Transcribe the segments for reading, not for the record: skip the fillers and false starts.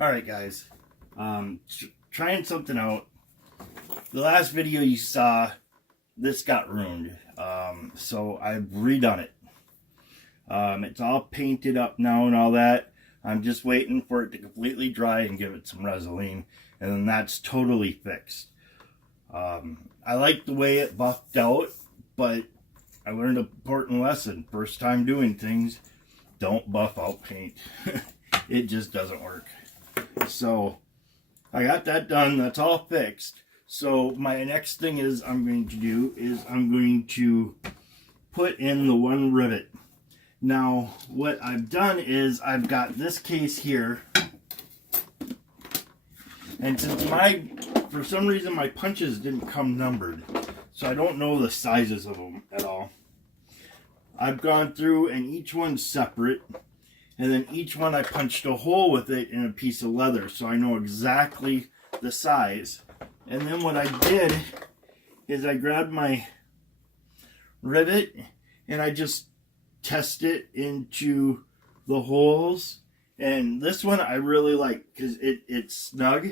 Alright guys, trying something out. The last video you saw, this got ruined, so I've redone it. It's all painted up now and all that. I'm just waiting for it to completely dry and give it some Resolene, and then that's totally fixed. I like the way it buffed out, but I learned an important lesson. First time doing things, don't buff out paint. It just doesn't work. So I got that done. That's all fixed. So my next thing I'm going to put in the one rivet. Now what I've done is I've got this case here, and since for some reason my punches didn't come numbered, so I don't know the sizes of them at all. I've gone through and each one's separate. And then each one I punched a hole with it in a piece of leather, so I know exactly the size. And then what I did is I grabbed my rivet and I just test it into the holes. And this one I really like because it's snug,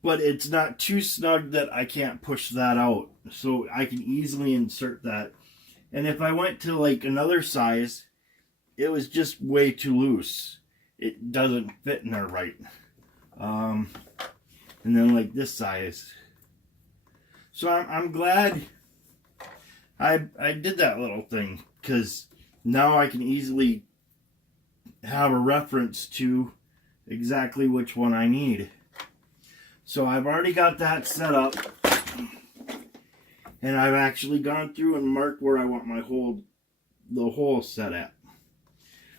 but it's not too snug that I can't push that out. So I can easily insert that. And if I went to like another size, it was just way too loose. It doesn't fit in there right. And then like this size. So I'm glad I did that little thing, because now I can easily have a reference to exactly which one I need. So I've already got that set up, and I've actually gone through and marked where I want my the hole set at.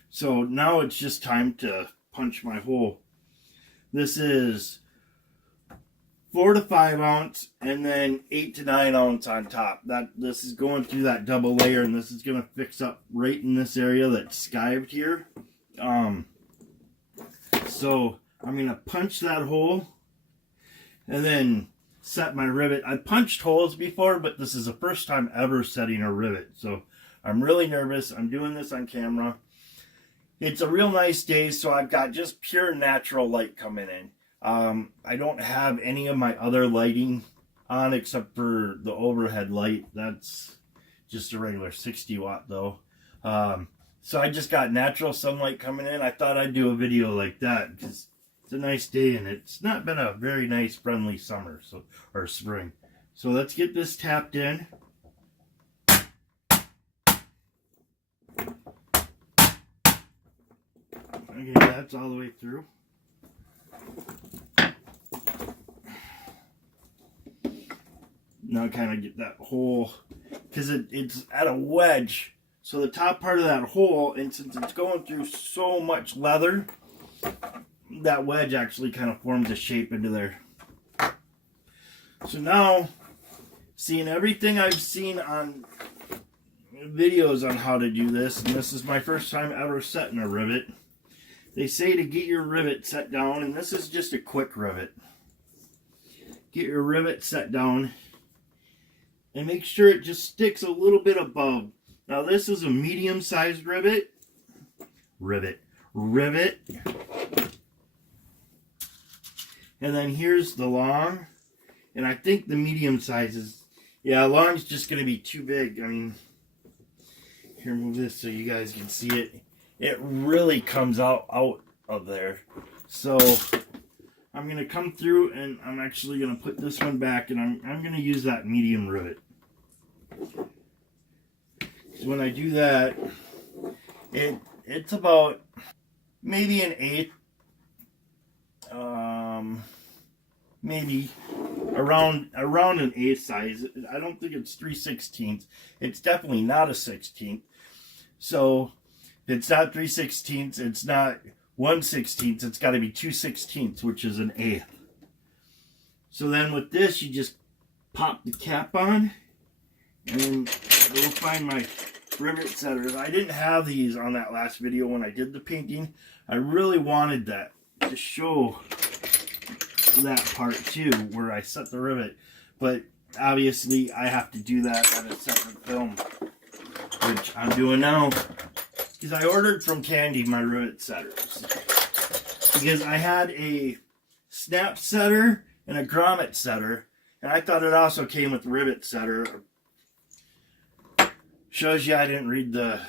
So now it's just time to punch my hole. This is 4 to 5 ounce and then 8 to 9 ounce on top. This is going through that double layer, and this is going to fix up right in this area that's skived here. So I'm going to punch that hole and then set my rivet. I punched holes before, but this is the first time ever setting a rivet. So I'm really nervous. I'm doing this on camera. It's a real nice day, so I've got just pure natural light coming in. I don't have any of my other lighting on except for the overhead light. That's just a regular 60 watt though. So I just got natural sunlight coming in. I thought I'd do a video like that because it's a nice day and it's not been a very nice friendly summer or spring. So let's get this tapped in. Okay, that's all the way through. Now kind of get that hole, because it's at a wedge. So the top part of that hole, and since it's going through so much leather, that wedge actually kind of forms a shape into there. So now, seeing everything I've seen on videos on how to do this, and this is my first time ever setting a rivet. They say to get your rivet set down, and this is just a quick rivet. Get your rivet set down and make sure it just sticks a little bit above. Now this is a medium-sized rivet. Rivet. And then here's the long. And I think the medium size is, yeah, long's just going to be too big. I mean, here, move this so you guys can see it. It really comes out of there. So I'm going to come through and I'm actually going to put this one back, and I'm going to use that medium rivet. So when I do that, it's about maybe an eighth, maybe around an eighth size. I don't think it's 3/16. It's definitely not a 16th. So it's not 3/16, it's not 1/16, it's got to be 2/16, which is an eighth. So then with this, you just pop the cap on, and then go find my rivet setters. I didn't have these on that last video when I did the painting. I really wanted that to show that part too, where I set the rivet. But obviously, I have to do that on a separate film, which I'm doing now. Because I ordered from Candy my rivet setters. because I had a snap setter and a grommet setter, and I thought it also came with rivet setter. Shows you I didn't read the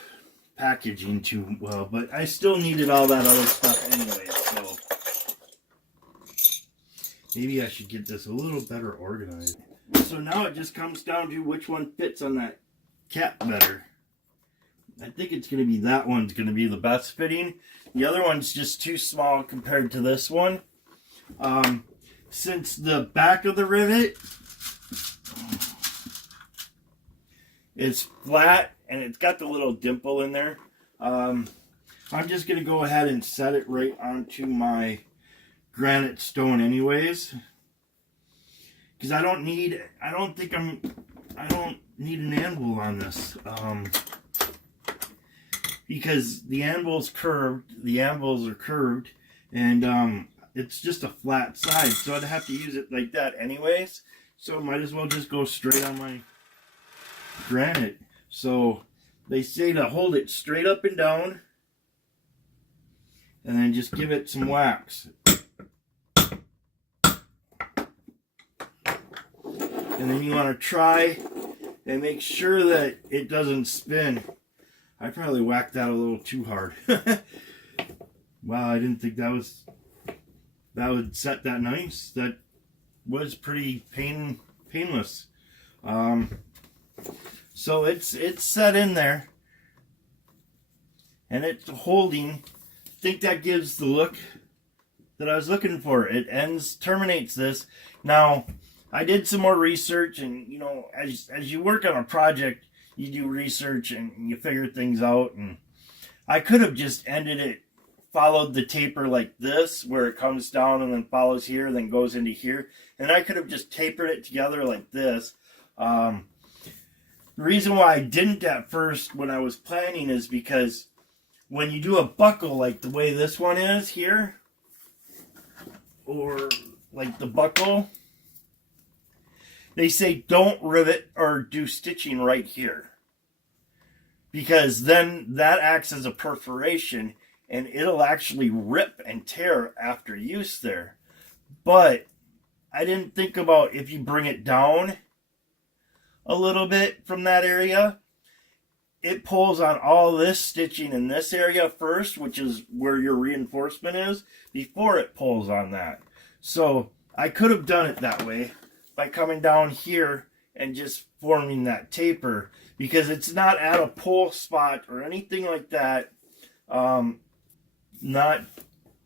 packaging too well, but I still needed all that other stuff anyway, so maybe I should get this a little better organized. So now it just comes down to which one fits on that cap better. I think it's going to be that one's going to be the best fitting. The other one's just too small compared to this one. Since the back of the rivet is flat and it's got the little dimple in there, I'm just going to go ahead and set it right onto my granite stone anyways. Because I don't need an anvil on this. Because the anvil's curved, the anvils are curved, and it's just a flat side, so I'd have to use it like that anyways. So might as well just go straight on my granite. So they say to hold it straight up and down, and then just give it some wax. And then you want to try and make sure that it doesn't spin. I probably whacked that a little too hard. Wow, I didn't think that would set that nice. That was pretty painless. So it's set in there, and it's holding. I think that gives the look that I was looking for. It terminates this. Now, I did some more research, and you know, as you work on a project, you do research and you figure things out. And I could have just ended it, followed the taper like this, where it comes down and then follows here, then goes into here, and I could have just tapered it together like this. The reason why I didn't at first when I was planning is because when you do a buckle like the way this one is here, or like the buckle, they say don't rivet or do stitching right here, because then that acts as a perforation and it'll actually rip and tear after use there. But I didn't think about if you bring it down a little bit from that area, it pulls on all this stitching in this area first, which is where your reinforcement is, before it pulls on that. So I could have done it that way by coming down here and just forming that taper, because it's not at a pull spot or anything like that. Not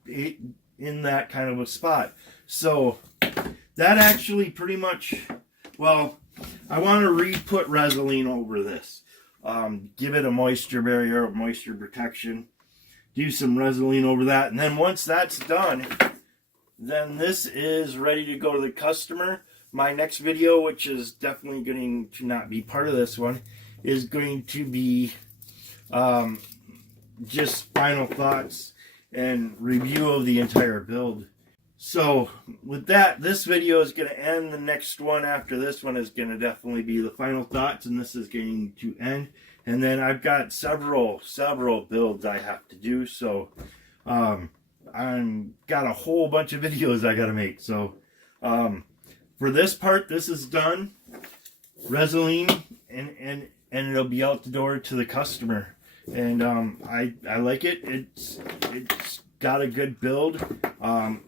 in that kind of a spot. So that actually pretty much, well, I want to re-put Resolene over this. Give it a moisture barrier, moisture protection. Do some Resolene over that. And then once that's done, then this is ready to go to the customer. My next video, which is definitely going to not be part of this one, is going to be just final thoughts and review of the entire build. So with that, this video is going to end. The next one after this one is going to definitely be the final thoughts, and this is going to end. And then I've got several builds I have to do. So I've got a whole bunch of videos I got to make. So for this part, this is done. Resolene, and it'll be out the door to the customer. And I like it. It's got a good build.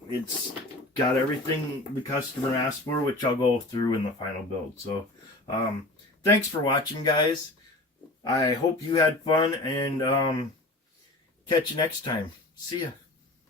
It's got everything the customer asked for, which I'll go through in the final build. So thanks for watching, guys. I hope you had fun, and catch you next time. See ya.